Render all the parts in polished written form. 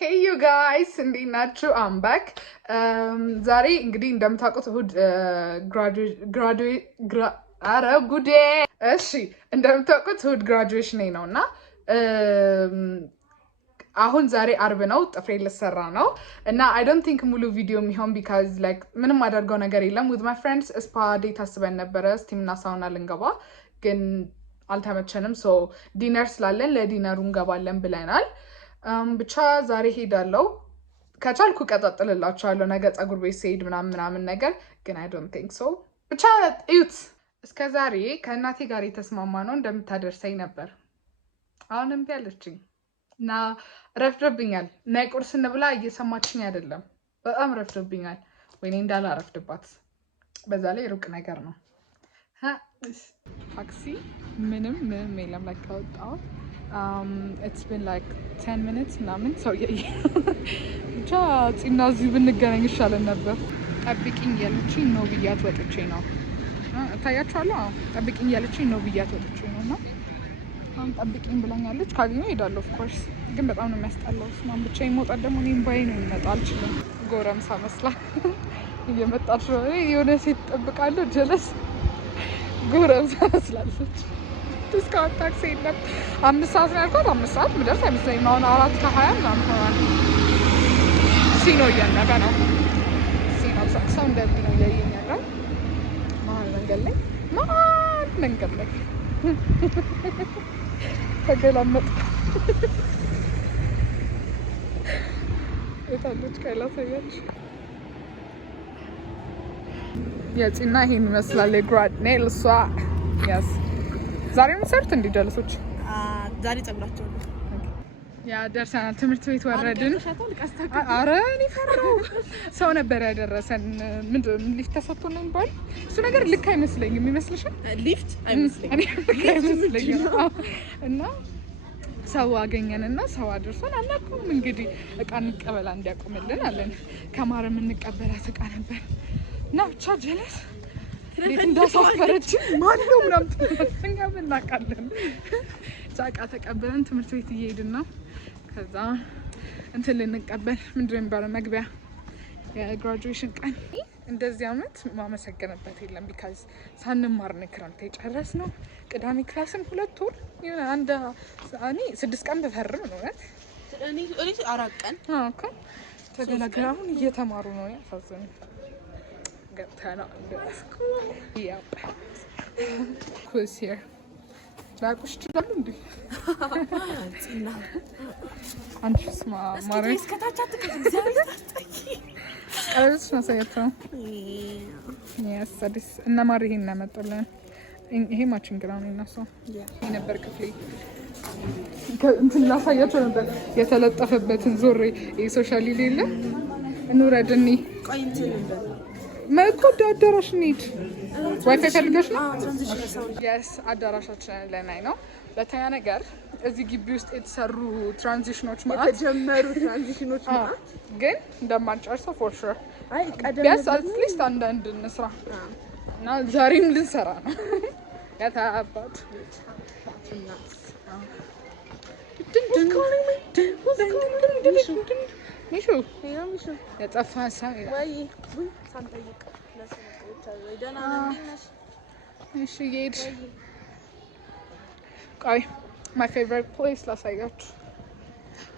Hey you guys, እንዴት ናችሁ? I'm back. ዛሬ እንግዲህ እንደምታውቁት እሁድ እንደምታውቁት እሁድ ግራጁዌሽን ነውና አሁን ዛሬ አርብ ነው። ጥፍሬ ልሰራ ነው እና I don't think ሙሉ ቪዲዮ የሚሆን because like ምንም አደርገው ነገር የለም with my friends ስፓ ዴት አስበን ነበረ ስቲምና ሳውና ልንገባ ግን አልተመቸንም so ዲነር ስላለን ለዲነሩ እንገባለን ብለናል። ብቻ ዛሬ ሄዳለሁ ከቻልኩ ቀጣጥልላችኋለሁ ነገ ፀጉር ቤት ስሄድ ምናምን ነገር ግን I don't think so ብቻ እዩት። እስከ ዛሬ ከእናቴ ጋር የተስማማ ነው እንደምታደርሰኝ ነበር። አሁን እምቢ አለችኝ እና ረፍዶብኛል። ናይ ቁርስ እንብላ እየሰማችኝ አይደለም። በጣም ረፍዶብኛል። ወይኔ እንዳላረፍድባት በዛ ላይ ሩቅ ነገር ነው። ታክሲ ምንም የለም ላይ ከወጣሁ it's been like 10 minutes ምናምን ሰው ብቻ ፂና እዚሁ ብንገናኝ ይሻለን ነበር። ጠብቂኝ ያለችኝ ነው ብያት ወጥቼ ነው። ታያችኋለሁ። ጠብቂኝ ያለችኝ ነው ብያት ወጥቼ ነው እና አሁን ጠብቂኝ ብላኛለች። ካገኘሁ እሄዳለሁ of course ግን በጣም ነው የሚያስጠላው። ስማን ብቻ ይሞጣል ደግሞ እኔም ባይ ነው የሚመጣ አልችልም። ጎረምሳ መስላ እየመጣች ነው። የሆነ ሴት ጠብቃለሁ ጀለስ ጎረምሳ መስላለች። እስካሁን ታክሲ የለም። 5 ሰዓት ነው ያልኳት። 5 ሰዓት ምደርስ አይመስለኝም። አሁን 4:20 ምናምን ሆኗል። ሲኖ እያነቀ ነው። ሲኖ ሰው እንደዚህ ነው እያየኝ ያለው መሀል መንገድ ላይ ተገላመጥ የታለች ካይላሳያች የፂና ይሄን ይመስላል የግራድ ኔል እሷ ያስ ዛሬ ምሰርት እንዲደልሶች ዛሬ ጸጉራቸው ያ ደርሰናል። ትምህርት ቤት ወረድን። አረ እኔ ፈራሁ። ሰው ነበር ያደረሰን። ምንድን ሊፍት ተሰጥቶ ነው የሚባል እሱ ነገር ልክ አይመስለኝም። ይመስልሻል? ሊፍት አይመስለኝም እና ሰው አገኘንና ሰው አድርሶን አናውቅም። እንግዲህ እቃ እንቀበላ እንዲያቆምልን አለን። ከማር የምንቀበላት እቃ ነበር እና ብቻ ጀለስ እንዴት እንዳሳፈረች ማነው ምናምን እኛ ምን እናውቃለን። ዛቃ ተቀበለን ትምህርት ቤት እየሄድን ነው። ከዛ እንትን ልንቀበል ምንድን ነው የሚባለው መግቢያ የግራጁዌሽን ቀን። እንደዚህ አመት ማመሰገንበት የለም ቢካዝ ሳንማር ነው ክረምት የጨረስነው። ቅዳሜ ክላስም 2 ወር የሆነ አንድ እኔ 6 ቀን ተፈርም ነው እኔ 4 ቀን እኮ ተገላግለው አሁን እየተማሩ ነው። ያሳዝነው ገብተናል። Yep. Who's here? ላቁሽ ደግሞ እንዴ ፂና አንቺስ ማረ እስከታች አትቀር እግዚአብሔር ታስጠይ አረስ ነው ሳይተው yes አዲስ እና ማሪ ይሄን እናመጣለን። ይሄ ማችን ግራው ነው እናሱ ይሄ ነበር ክፍሌ እንትን ላሳያቸው ነበር የተለጠፈበትን ዞሬ የሶሻል ሌለ እንውረድኒ ቆይ እንትን ነበር መጥቶ አዳራሽ እንሂድ። ዋይፋይ ፈልገሽ ነው? yes አዳራሻችን ለናይ ነው። ለተኛ ነገር እዚህ ግቢ ውስጥ የተሰሩ ትራንዚሽኖች ማለት የተጀመሩ ትራንዚሽኖች ማለት ግን እንደማንጨርሰው for sure አይ ቀደም ቢያንስ at least አንዳንድ እንስራ እና ዛሬም ልንሰራ ነው። ያታባት ሚሹ የጠፋ ሰው ወይ ሳንጠይቅ ለሰዎች ወይ ደህና ነሽ? እሺ ይሄድ ቆይ my favorite place ላሳያችሁ።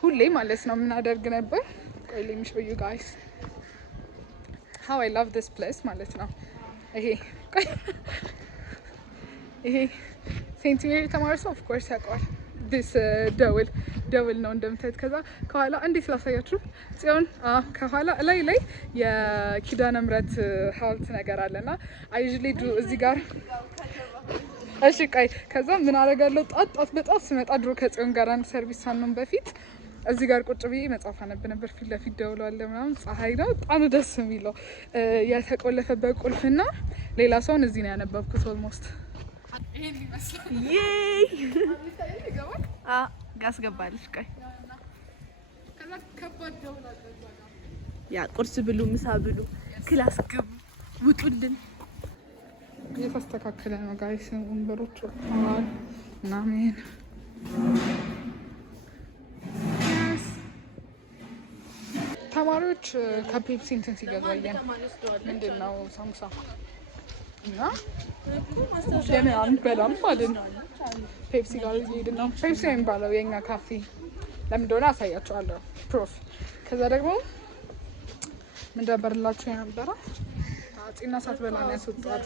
ሁሌ ማለት ነው የምናደርግ ነበር። ቆይ let me show you guys how I love this place ማለት ነው። ይሄ ሴንት ሜሪ ተማርሶ of course ያውቀዋል። this ደውል ነው እንደምታዩት። ከዛ ከኋላ እንዴት ላሳያችሁ ጽዮን ከኋላ ላይ የኪዳነ ምሕረት ሐውልት ነገር አለና I usually do እዚህ ጋር እሺ ቆይ ከዛ ምን አደርጋለሁ ጣጣት በጣም ስመጣ ድሮ ከጽዮን ጋር አንድ ሰርቪስ ሳንሆን በፊት እዚህ ጋር ቁጭ ብዬ መጽሐፍ አነብ ነበር። ፊት ለፊት ደውሎ አለ ምናምን ፀሐይ ነው በጣም ደስ የሚለው የተቆለፈበት ቁልፍና ሌላ ሰውን እዚህ ነው ያነበብኩት ኦልሞስት ይሄን ይመስላል። ጋስ ገባልሽ ቆይ ከዛ ከባድ ደውል አለ ያ ቁርስ ብሉ ምሳ ብሉ ክላስ ግቡ ውጡልን የተስተካከለ ነው ጋይስ። ወንበሮች ወጥተዋል ምናምን ተማሪዎች ከፔፕሲ እንትን ሲገዛየን ምንድነው ሳምቡሳ እና ለምን አንበላም ማለት ነው። ፔፕሲ ጋር እየሄድን ነው። ፔፕሲ የሚባለው የኛ ካፌ ለምን እንደሆነ አሳያቸዋለሁ ፕሮፍ። ከዛ ደግሞ ምን ደበርላችሁ የነበረ አጽና ሳትበላ ነው ያስወጣት።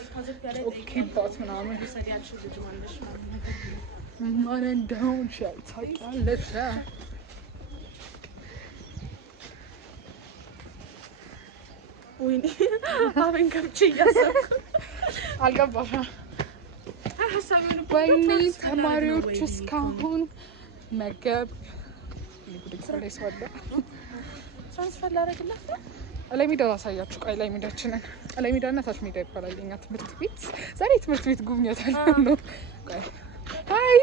ኦኬባት ምናምን ማን እንደሆነ ታውቂያለሽ? ወይኔ አቤን ከብቼ እያሰብኩ አልገባሽም? ወይኔ ተማሪዎች እስካሁን መገብ ትራንስፈር ላደርግላት ነው። ለሚዳ አሳያችሁ። ቆይ ለሚዳችንን ለሚዳና ታች ሜዳ ይባላል የኛ ትምህርት ቤት። ዛሬ ትምህርት ቤት ጉብኝት ነው። ቆይ አይ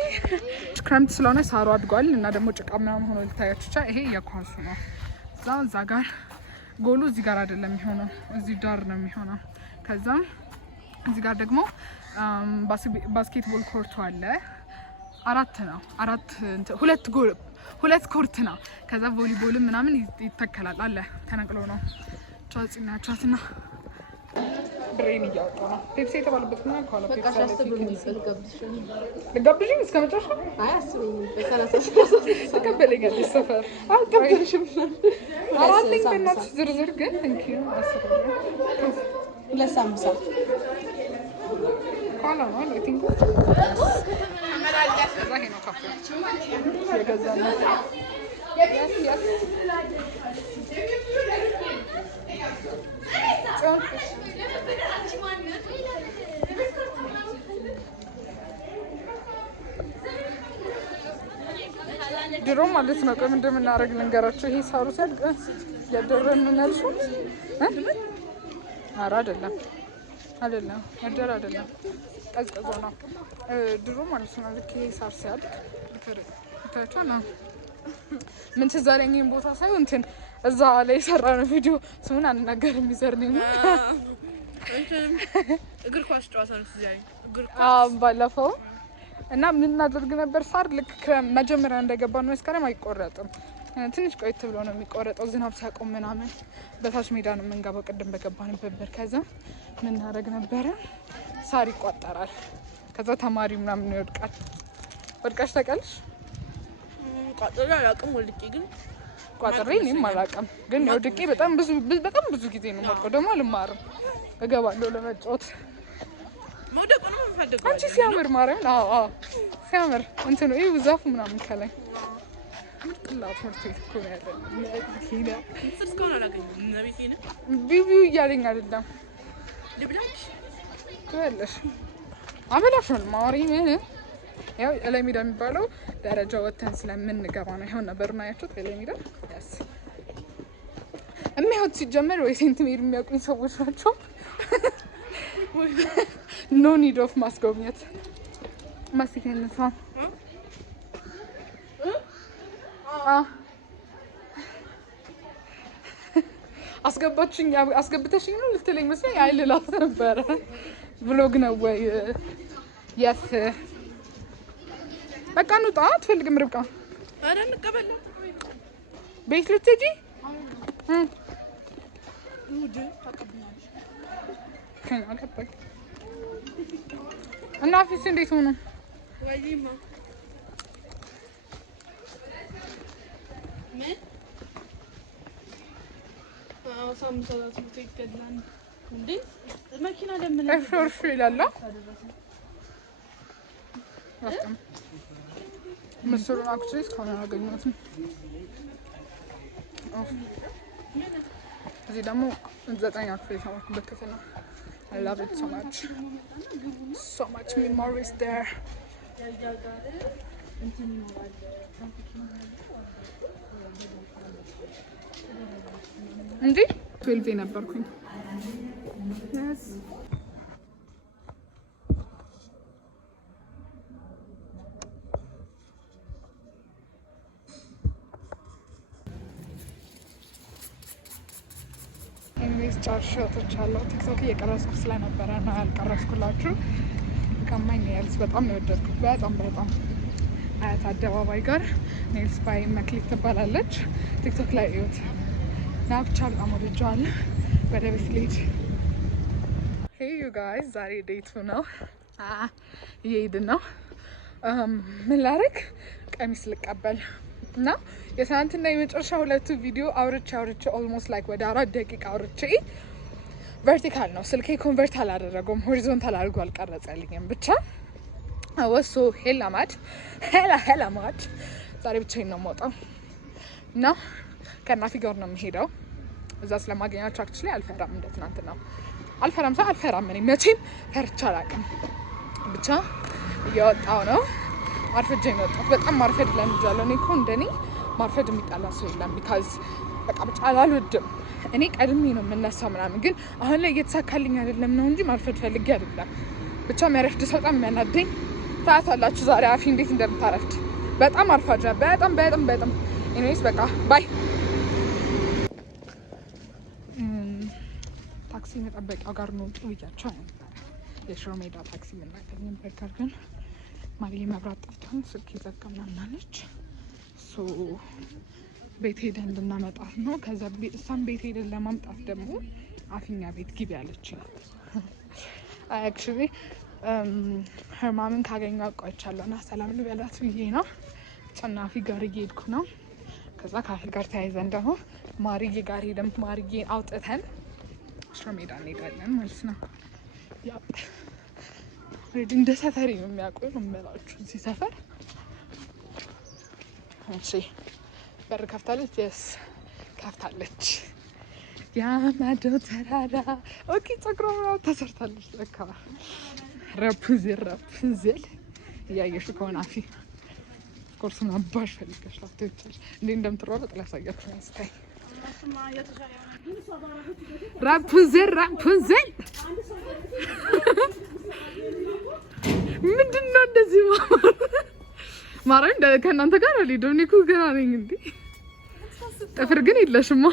ክረምት ስለሆነ ሳሩ አድጓል እና ደግሞ ጭቃ ምናምን ሆኖ ልታያችሁ ብቻ። ይሄ የኳሱ ነው። እዛ ጋር ጎሉ እዚህ ጋር አይደለም የሚሆነው፣ እዚህ ዳር ነው የሚሆነው። ከዛ እዚህ ጋር ደግሞ ባስኬትቦል ኮርቱ አለ። ሁለት ኮርት ነው። ከዛ ቮሊቦል ምናምን ይተከላል አለ። ተነቅሎ ነው ቻጽና ቻትና ብሬን እያወጣ ነው። ፔፕሲ የተባለበት ምን አልኳላ? ፔፕሲ ልጋብዥኝ እስከ መጨረሻ? አይ አስበኝ ተቀበለኛለሽ። ሰፈር አልቀበልሽም። አራለኝ በእናትሽ ዝርዝር ግን እንኪ አስበኝ። ሁለት ሳምቡሳ ኋላ ነው አይ ቲንክ ይሄ ነው ካፌ የገዛነው። ድሮ ማለት ነው። ቆይ እንደምናደርግ ልንገራችሁ። ይሄ ሳሩ ሲያልቅ ያደረን ነው ያልሽው? ኧረ አይደለም ያደረ አይደለም፣ ቀዝቅዞ ነው ድሮ ማለት ነው። ልክ ይሄ ሳር ሲያልቅ ታያችሁ ነው። ምን ትዝ አለኝ ቦታ ሳይሆን እንትን እዛ ላይ የሰራነው ቪዲዮ ስሙን አንናገርም። የሚዘርነኝ እግር ኳስ ጨዋታ ነው ትዝ ያለኝ። ባለፈው እና ምን እናደርግ ነበር? ሳር ልክ መጀመሪያ እንደገባ ነው መስከረም አይቆረጥም። ትንሽ ቆይት ብሎ ነው የሚቆረጠው። ዝናብ ሲያቆም ምናምን በታች ሜዳ ነው የምንገባው። ቅድም በገባንበት በር። ከዛ ምን እናደርግ ነበረ? ሳር ይቋጠራል። ከዛ ተማሪ ምናምን ይወድቃል። ወድቃሽ ታውቂያለሽ? ቋጥሬ አላውቅም። ወልቄ ግን ቋጥሬ እኔም አላውቅም። ግን ወድቄ በጣም ብዙ ጊዜ ነው የማውቀው። ደግሞ አልማርም፣ እገባለሁ ለመጫወት። መውደቁ ነው የምፈልገው። አንቺ ሲያምር ማርያም። አዎ ሲያምር እንትኑ ይኸው ዛፉ ምናምን ከላይ ምርጥላት ትምህርት ቤት እኮ ነው ያለው። እስካሁን አላገኘሁም። እና ቤቴ ነው ቢቢው እያለኝ አይደለም ልብላሽ ትበለሽ አበላሽን ማሪ ምን ያው ለሚዳ የሚባለው ደረጃ ወተን ስለምንገባ ነው። ይሄው ነበር ነው ያያችሁት። ለሚዳ ያስ የሚያውት ሲጀመር ወይ ሴንቲሜትር የሚያውቁኝ ሰዎች ናቸው። ኖ ኒድ ኦፍ ማስጎብኘት ማስቲከነት ነው። አስገብተሽኝ ነው ልትለኝ መስሎኝ አይልላት ነበረ። ብሎግ ነው ወይ? የስ በቃ እንውጣ። አትፈልግም ርብቃ? ኧረ እንቀበል። ቤት ልትሄጂ እና ፊስ እንዴት ሆነ? ወይማ ምን ሳምቡሳ ትምህርት ቤት ገድላን እንዴ? መኪና ለምን እርፍ ይላል? በጣም ምስሩን አክቹሊ እስካሁን አላገኘሁትም። እዚህ ደግሞ 9ኛ ክፍል የተማርኩበት ክፍል ነው። I love it so much memories there. እንዴ 12 ነበርኩኝ። yes ኢንዌስ ጫርሻቶች አለው። ቲክቶክ እየቀረጽኩ ስለነበረ ነው ያልቀረጽኩላችሁ። ከማኝ ኔልስ በጣም ነው የወደድኩት። በጣም አያት አደባባይ ጋር ኔልስ ባይ መክሊት ትባላለች። ቲክቶክ ላይ እዩት። ና ብቻ በጣም ወድጄዋለሁ። ወደ ቤት ልሂድ። ሄይ ዩ ጋይስ ዛሬ ዴቱ ነው። እየሄድን ነው። ምን ላደርግ ቀሚስ ልቀበል እና የትናንትና የመጨረሻ ሁለቱ ቪዲዮ አውርቼ ኦልሞስት ላይክ ወደ 4 ደቂቃ አውርቼ ቨርቲካል ነው ስልኬ ኮንቨርት አላደረገውም፣ ሆሪዞንታል አድርጎ አልቀረጸልኝም። ብቻ ወሶ ሄላማድ ዛሬ ብቻዬን ነው የምወጣው እና ከናፊ ጋር ነው የምሄደው። እዛ ስለማገኛቸው አክቹዋሊ አልፈራም፣ እንደ ትናንት ነው አልፈራም። እኔ መቼም ፈርቼ አላውቅም። ብቻ እየወጣው ነው። ማርፈድ ነው የወጣሁት። በጣም ማርፈድ ለምጃለሁ። እኔ እኮ እንደኔ ማርፈድ የሚጣላ ሰው የለም። ቢካዝ በቃ ብቻ አልወድም። እኔ ቀድሜ ነው የምነሳው ምናምን፣ ግን አሁን ላይ እየተሳካልኝ አይደለም ነው እንጂ ማርፈድ ፈልጌ አይደለም። ብቻ የሚያረፍድ ሰው በጣም የሚያናደኝ ታያታላችሁ። ዛሬ አፊ እንዴት እንደምታረፍድ በጣም አርፋጅ ነው። በጣም ኤኒዌይስ በቃ ባይ። ታክሲ መጠበቂያው ጋር ነው ብያቸው ነበር። የሽሮ ሜዳ ታክሲ የምናገኝበት ጋር ግን ማርዬ መብራት ጠፍቷል፣ ስልክ ይዘጋ ምናምን አለች። ቤት ሄደን እንድናመጣት ነው። ከዛ እሷም ቤት ሄደን ለማምጣት ደግሞ አፊኛ ቤት ግቢ አለች። አክቹዋሊ ህርማምን ካገኘው ቆይቻለሁ እና ሰላም ልበላት ብዬ ነው። ጨናፊ ጋር እየሄድኩ ነው። ከዛ ካፌ ጋር ተያይዘን ደግሞ ማርዬ ጋር ሄደን ማርዬን አውጥተን ሽሮ ሜዳ እንሄዳለን ማለት ነው። ያው እንደ ሰፈሪ ነው የሚያውቁኝ ነው የምላችሁ እዚህ ሰፈር። እሺ በር ከፍታለች። የስ ከፍታለች። ያማዶ ተራራ ኦኬ። ፀጉሯ ተሰርታለች ለካ። ራፑንዜል እያየሽ ከሆነ አፊ ኮርሱን አባሽ ፈልገሽ ላትወጪ እንዴ እንደምትሯሯጥ ላሳያችሁ ያስታይ። ራፑንዜል ምንድነው እንደዚህ ማርያም ከእናንተ ጋር አልሄድም። እኔ እኮ ገና ነኝ እንዴ። ጥፍር ግን የለሽማ።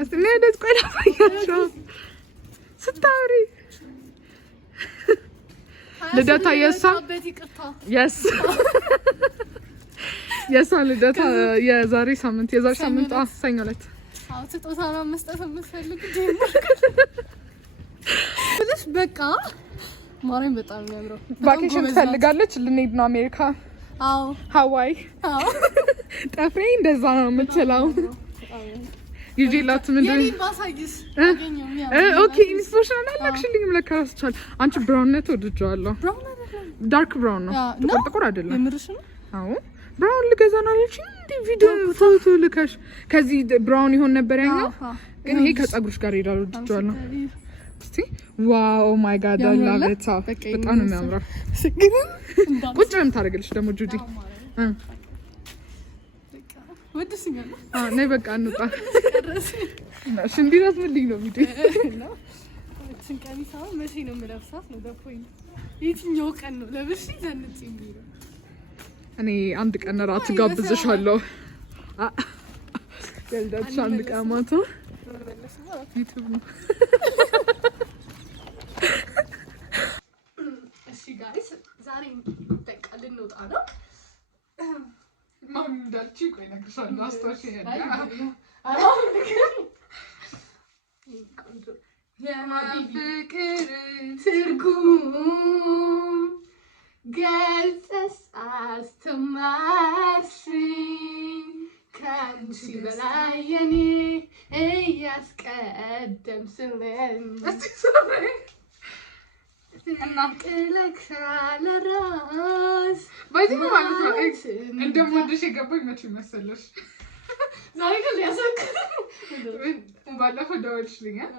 እስቲ እኔ ደስ ቆይ ላሳያቸው ስታወሪ። ልደታ የእሷ የእሷ ልደታ የዛሬ ሳምንት ሰኞ ዕለት ስጦታ ነው መስጠት የምትፈልግ ብለሽ በቃ ማርያም በጣም የሚያምረው ቫኬሽን ትፈልጋለች። ልንሄድ ነው አሜሪካ። አዎ ሀዋይ። ጠፍሬ እንደዛ ነው የምትችለው። ይዤላት ምንድን ማሳይስ ኦኬ ኢንስፒሬሽን አላክሽልኝም ለካ እራስቻል። አንቺ ብራውንነት ወድጄዋለሁ። ዳርክ ብራውን ነው ጥቁር አይደለም። የምርሽ ነው? አዎ ብራውን ልገዛ ነው አለችኝ። እንደ ቪዲዮ ፎቶ ልከሽ ከዚህ ብራውን ይሆን ነበር ያኛው፣ ግን ይሄ ከጸጉርሽ ጋር ይሄዳል። ወድጄዋለሁ። እስቲ ዋው ማይ ጋድ አይ ላቭ ኢት። በጣም ነው የሚያምረው። ቁጭ ብለን ታደርግልሽ ደግሞ ጁዲ ነይ በቃ እንውጣ። እሺ እንዲራት ምልኝ ነው ቪዲዮ ነው። ቀሚሳው መቼ ነው የምለብሳት ነው በፖይንት የትኛው ቀን ነው ለብሽ ዘንጭ የሚለው? እኔ አንድ ቀን እራት ጋብዝሻለሁ። የልደትሽ አንድ ቀን ማታ ዩቲዩብ ነው። እሺ ጋይስ ዛሬ በቃ ልንወጣ ነው። ማን እንዳልችኝ ቆይ እነግርሻለሁ። አስታውሽ ይሄዳል የፍቅር ትርጉም ገልጸሽ አስተማርሽኝ ከአንቺ በላይ የኔ እያስቀደም ስለን እናቅለክሻለ ራስ በዚህ ማለት ነው። እንደምወድሽ የገባኝ መቼ መሰለሽ? ዛሬ ግን ሊያሰክ ባለፈው ደወልሽልኛል።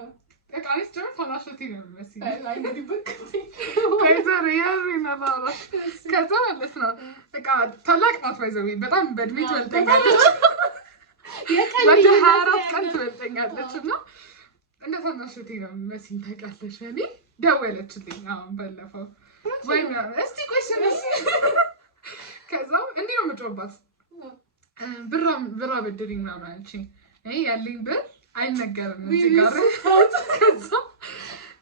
ጠቃሚስ ደግሞ ታናሽቴ ነው የሚመስለኝ። ከዛ ማለት ነው በቃ ታላቅ ናት። ባይዘው በጣም በእድሜ ትበልጠኛለች። 24 ቀን ትበልጠኛለች እና እንደ ታናሽቴ ነው የሚመስለኝ። ታውቂያለሽ እኔ ደወለችልኝ አሁን ባለፈው ወይ እስቲ ቆይ ስንስ ከዛ እንዲህ ነው የምጮባት ብራ ብድሪኝ ምናምን አለችኝ። እኔ ያለኝ ብር አይነገርም እዚህ ጋር። ከዛ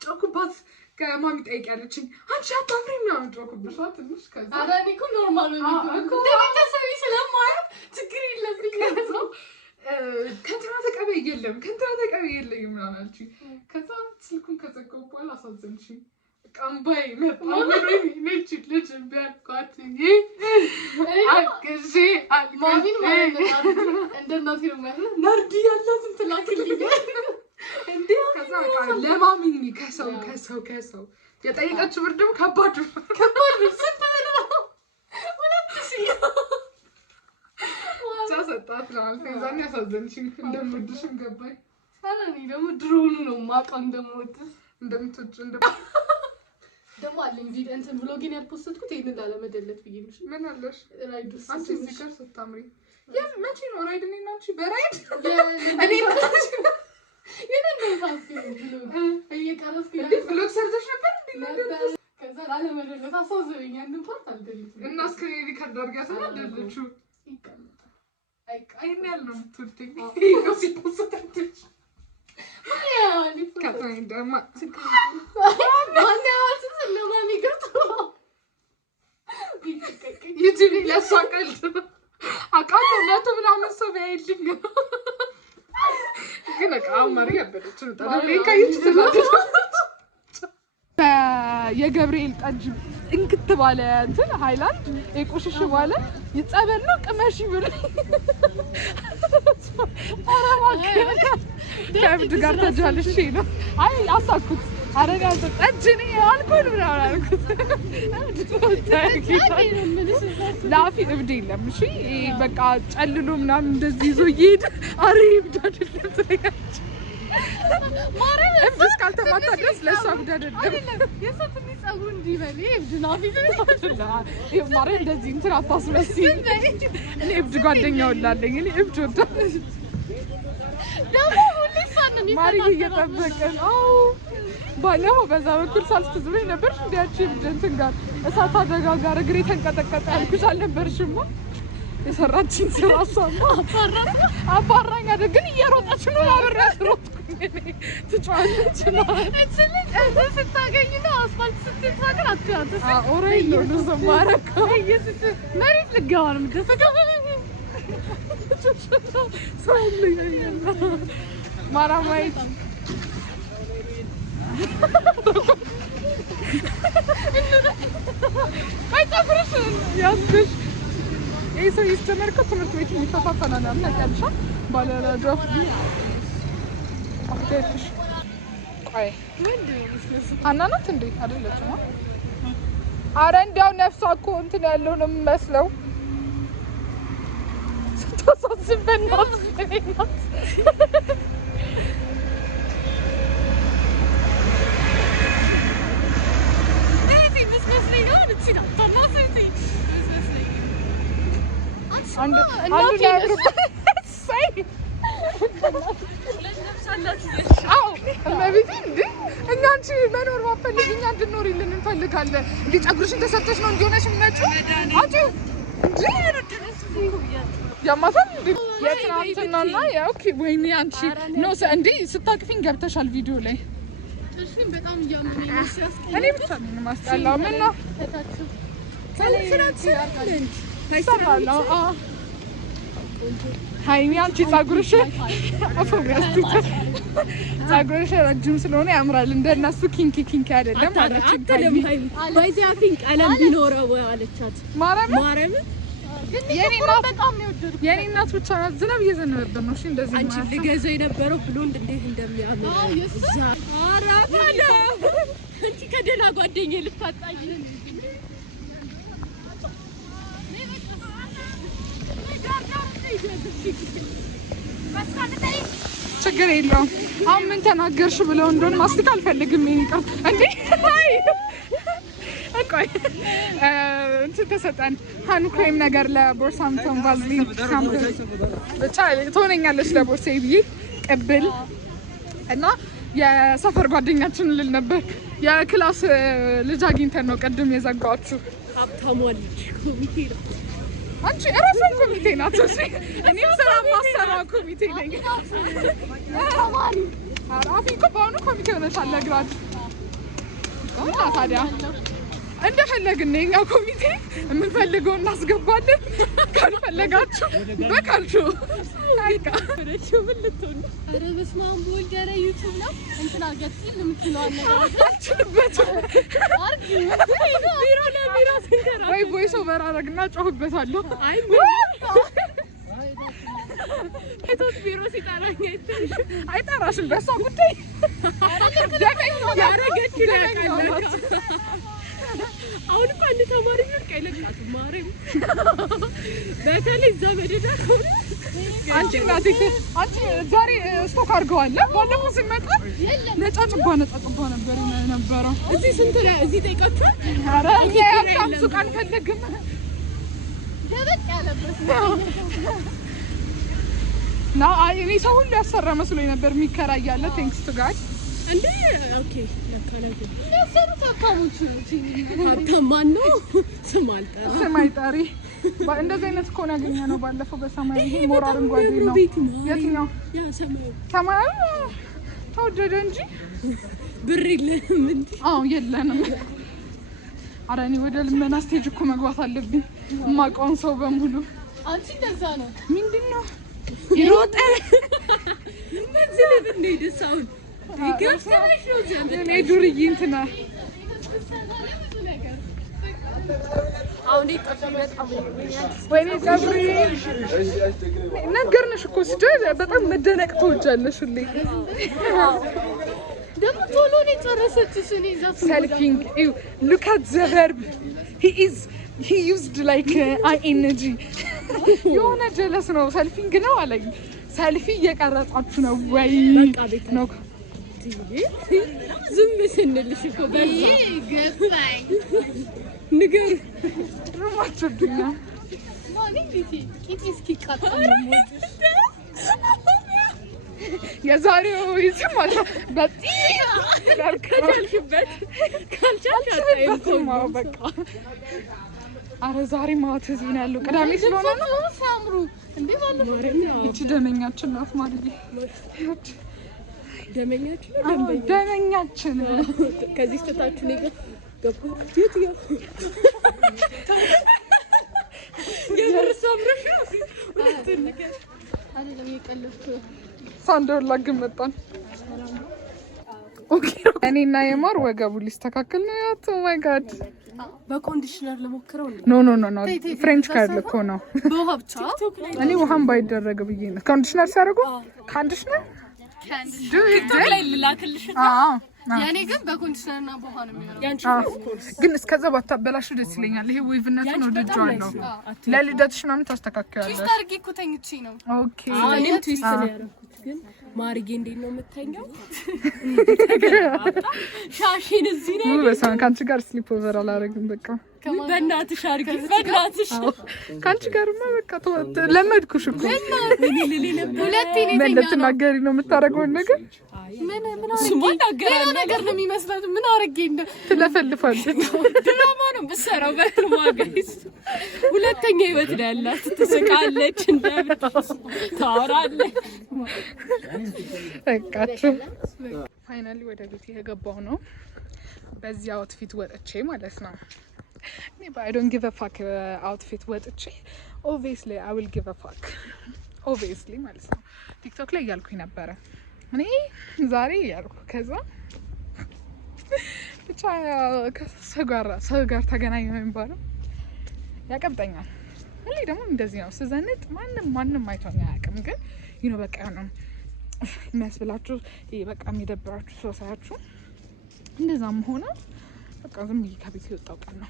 ጮኩባት ከማሚ ጠይቂያለችኝ። አንቺ አታፍሪም ምናምን ጮኩብሻ ትንሽ። ከዛ ኧረ እኔ እኮ ኖርማል ነው እኮ ቤተሰብ ስለማያውቅ ችግር የለብኝም። ከእንትና ተቀበይ የለም ከእንትና ተቀበይ የለኝም ምናምን አለችኝ። ከዛ ስልኩን ከዘጋሁ በኋላ አሳዘንሽኝ። ቀምባይ መጣ ነች ልጅ ቢያልኳት አግዤ ማሚን ማለት ነው እንደ እናቴ ነው ማለት ናርዲ ያላትን ትላክልኝ እንዴ ከዛ ለማሚኝ ከሰው የጠየቀችው ብር ደግሞ ከባድ ስንት ብር ነው? 2000 ሰጣት ማለት ነው። ዛሬ ያሳዘንሽኝ እንደምወድሽም ገባኝ። እኔ ደግሞ ድሮኑ ነው ማውቀው እንደምወድሽ እንደምትወጪ ደግሞ አለኝ ቪዲዮ እንትን ብሎጌን ያልፖስትኩት ይሄንን ላለመደለት ብዬ ነው። ምን አለሽ? ራይድስ አንቺ እዚህ ጋር ስታምሪ መቼ ነው ራይድ? እኔና አንቺ በራይድ እኔ ብሎግ ሰርተሽ ነበር እንዴ? ከዛ ላለመደለት አሳዘበኝ። ያንን ፓርት አልደለትም እና እስከ ሪከርድ አድርጋት አደለችው። አይን ያለው ትውልኝ ነው ሲፖስተሽ ከታይ ደማ ማን ያዋልት ለማን ይገርቱ ዩቲዩብ ለሷቀል አቃቶ ናቱ ምናምን ሰው ባይልኝ ግን አቃው ማሪ ያበደች ነው ታዲያ ከይት ትላለች። የገብርኤል ጠጅ እንክት ባለ እንትን ሃይላንድ የቆሽሽ ባለ ይጸበል ነው ቅመሽ ይብለኝ። ከብድ ጋር ተጃልሽ ነው። አይ አሳኩት አረጋ ጠጅ ነው አልኮል ምናምን አልኩት። ላፊ እብድ የለም። እሺ በቃ ጨልሎ ምናምን እንደዚህ ይዞ ይሄድ አሬ እብድ አይደለም ትለኛለች። ማረም እብድ ካልተማታ ድረስ ለሷ እብድ አይደለም። የሰት ጸጉሩ እንዲበል እብድ ነው ቢሉ ማረ እንደዚህ እንትን አታስመስይ። እኔ እብድ ጓደኛው ላለኝ እኔ እብድ ወዳለች ደግሞ ሁሌ ሳንን ማርዬ እየጠበቀን አው ባለፈው በዛ በኩል ሳልስትዝበኝ ነበር እንዲያቺ እብድ እንትን ጋር እሳት አደጋ ጋር እግሬ ተንቀጠቀጠ ያልኩሽ አልነበርሽማ? የሰራችን ስራ እሷማ አባራኝ አይደል? ግን እየሮጠች ነው አብሬያት ሮጥኩኝ። ትጫዋለች ነው እዚህ ስታገኝ ነው አስፋልት ስትሳገር አትያት ኦሬ ነው ዘማረከ ኢየሱስ መሬት ልገባ ነው የምትደሰተው ማራማይት አይታፍርሽ ያስኩሽ ይሄ ሰው ይስተመርከው ትምህርት ቤት የሚፈታተናል ታውቂያለሽ? ባለራጆ አፍቴሽ ቆይ ሀና ናት እንዴ? አይደለችም። ኧረ እንዲያው ነፍሷ እኮ እንትን ያለው ነው የሚመስለው። ስታሳዝን በእናትህ ናት። እኛ አንቺ መኖር ማፈልግ እኛ እንድኖሪልን እንፈልጋለን። እንዲህ ፀጉርሽን ተሰርተሽ ነው እንዲሆነሽ የምትመጪው አንቺ ያማታል እንዴ? የትናንትናና ኦኬ ወይኔ አንቺ ነው እንዴ ስታቅፊኝ ገብተሻል ቪዲዮ ላይ በጣም እያመመኝ ነው ሲያስቀኝ እኔ ብቻ ነኝ ማስጠላው። ምን ነው ሃይሚ አንቺ ፀጉርሽ ፀጉርሽ ረጅም ስለሆነ ያምራል። እንደነሱ ኪንኪ አይደለም ማለት ነው። ባይዛፊን ቀለም ቢኖረው አለቻት ማረም የኔ እናት በጣም ነው የወደድኩት። የኔ እናት ብቻ ዝናብ እየዘነበበት ነው። እሺ እንደዚህ አንቺ ልገዛ የነበረው ብሎንድ እንዴት እንደሚያምር አራፋዳ አንቺ ከደህና ጓደኛዬ ልታጣኝ ችግር የለውም። አሁን ምን ተናገርሽ ብለው እንደሆነ ማስቲካ አልፈልግም። ይሄን እንዴ አይ ቆይ እንትን ተሰጠን ሃንድ ክሬም ነገር ለቦርሳምቶን ቫዝሊን ሳምፕል ብቻ ትሆነኛለች ለቦርሳዬ ብዬ ቅብል እና የሰፈር ጓደኛችን ልል ነበር። የክላስ ልጅ አግኝተን ነው ቅድም የዘጋችሁ። ሀብታሟ ልጅ ኮሚቴ ነው። አንቺ እራሷን ኮሚቴ ናት። እሺ እኔም ስራ ማሰራ ኮሚቴ ነኝ። ተማሪ አራፊ እኮ በአሁኑ ኮሚቴ ሆነሻል። ለግራድ ታዲያ እንደፈለግን የኛ ኮሚቴ የምንፈልገው እናስገባለን። ካልፈለጋችሁ በቃልቹ አይካ ወደቹ ብልቶን አረ በስመ አብ ወልድ ኧረ ዩቲዩብ ነው እንትና ገጥል የምትለው ነገር አልችልበት አርጊ ቢሮ ለቢሮ ስንከራ ወይ ቮይስ ኦቨር አረግና ጮህበታለሁ። አይ እቶት ቢሮ ሲጣራኝ አይጠራሽም በሷ ጉዳይ ደቀኝ ነው ያረገች ይላል። አሁን እኮ አንድ ተማሪ ነው ቀይለቃት ማረም በተለይ ዘመድና አንቺ እናቴ አንቺ ዛሬ ስቶክ አድርገዋል። ባለፈው ሲመጣ ነጫ ጭባ ነበር የነበረው። እዚህ ስንት ነው እዚህ ጠይቃችሁ? ኧረ ያም ሱቅ አንፈልግም ደበቅ ያለበት ና እኔ ሰው ሁሉ ያሰራ መስሎኝ ነበር የሚከራይ ያለ ቴንክስ ቱ ጋድ እንዴ ኦኬ ለካላቱ ለሰሩ ታካሙች ታማን ነው ሰማይ ጣሪ እንደዚህ አይነት ኮና ገኛ ነው ባለፈው በሰማይ ይሄ ሞራርን ጓዴ ነው የትኛው ያ ሰማይ ተወደደ እንጂ ብር የለንም እንዴ የለንም። ኧረ እኔ ወደ ልመና ስቴጅ እኮ መግባት አለብኝ የማውቀውን ሰው በሙሉ አንቺ እንደዛ ነው ምንድነው ይሮጣ እንደዚህ ነው እንደይደሳውን ይገርሰሽ ነው ዘንድ እኔ ዱርዬ እንትና አሁን ይቀበል ወይኔ ጸጉሪ ነገርንሽ እኮ ስደል በጣም መደነቅ ተወጃለሽ ሁሌ ደግሞ ቶሎ ነው ጨረሰችሽ። እኔ ዛፍ ሰልፊንግ look at the verb he used like ing የሆነ ጀለስ ነው ሰልፊንግ ነው አለኝ። ሰልፊ እየቀረጻችሁ ነው ወይ ነው ዝም ስንልሽ እኮ በዛ ገባኝ ንገር ረማችሁኛ ማለት ቂጥ እስኪቃጠል ነው የዛሬው ይስማል በጣም ካልሽበት ካልቻልሽ በቃ አረ ዛሬ ማታ እዚህ ነው ያለው ቅዳሜ ስለሆነ ነው ሳምሩ እንዴ ባለፈው እቺ ደመኛችን ናት ማለት ነው። ደመኛችን ከዚህ ተታችሁ ነው ገባ ትይያ የምርሳምረሽ ወጥን ነገር አይደለም የቀለፍኩ ሳንዶር ላግም መጣን። ኦኬ እኔና የማር ወገቡ ሊስተካከል ነው ያት ኦ ማይ ጋድ በኮንዲሽነር ለሞክረው ኖ ፍሬንች ካርድ እኮ ነው በውሃ ብቻ እኔ ውሃም ባይደረግ ብዬ ነው ኮንዲሽነር ሲያደርጉ ኮንዲሽነር ቲክቶክ ላይ ልላክልሽ ያኔ ግን በኮንዲሽነርና በውሃ ነው የሚሆነው ያንቺ ግን እስከዛ ባታበላሽ ደስ ይለኛል። ይሄ ዌቭነቱን ወድጄዋለሁ። ለልደትሽ ምናምን ታስተካክያለሽ። ትዊስት አድርጌ እኮ ተኝቼ ነው። ኦኬ እኔም ትዊስት ነው ያደረኩት። ግን ማርጌ እንዴት ነው የምተኛው? ሻሽን እዚህ ነው በሳን ካንቺ ጋር ስሊፕ ኦቨር አላረግም። በቃ በእናትሽ አድርጊ በእናትሽ ካንቺ ጋርማ በቃ ለመድኩሽ እኮ ሁለቴ ነው ልትናገሪ ነው የምታደርገውን ነገር ምን ነገር ነው የሚመስላት ምን አረጌ እንደ ትለፈልፋለች ድራማ ነው በሰራው በማጋይስ ሁለተኛ ህይወት ላይ ያላት ትስቃለች እንደብታስ ታወራለች በቃችሁ ፋይናሊ ወደ ቤት የገባው ነው በዚህ አውትፊት ወጥቼ ማለት ነው እኔ I don't give a fuck አውትፊት ወጥቼ obviously I will give a fuck obviously ማለት ነው ቲክቶክ ላይ ያልኩኝ ነበር እኔ ዛሬ ያልኩ ከዛ ብቻ ሰው ጋር ተገናኝ ነው የሚባለው ያቀብጠኛል ሁሌ ደግሞ እንደዚህ ነው ስዘንጥ ማንም አይቶኝ አያውቅም ግን በቃ ነው የሚያስብላችሁ በቃ የሚደብራችሁ ሰው ሳያችሁ እንደዛም ሆነ በቃ ዝም ብዬ ከቤት የወጣው ቀን ነው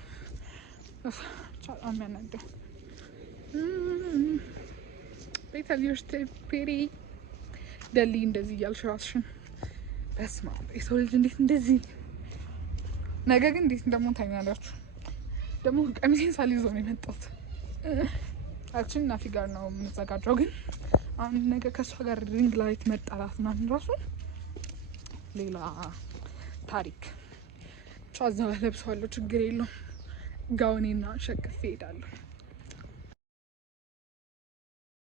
ቻላ የሚያናደው ቤተልዮሽ ፔሪ ደሊ እንደዚህ እያልሽ ራስሽን በስመ አብ የሰው ልጅ እንዴት እንደዚህ ነገ ግን እንዴት እንደምሆን ታኛላችሁ። ደግሞ ቀሚሴን ሳልይዘው ነው የመጣሁት። አክቹሊ ናፊ ጋር ነው የምንዘጋጀው ግን አሁን ነገ ከእሷ ጋር ሪንግ ላይት መጣላት ምናምን ራሱ ሌላ ታሪክ ብቻ እዛ ለብሰዋለሁ ችግር የለውም ጋውኔና ሸቅፌ እሄዳለሁ።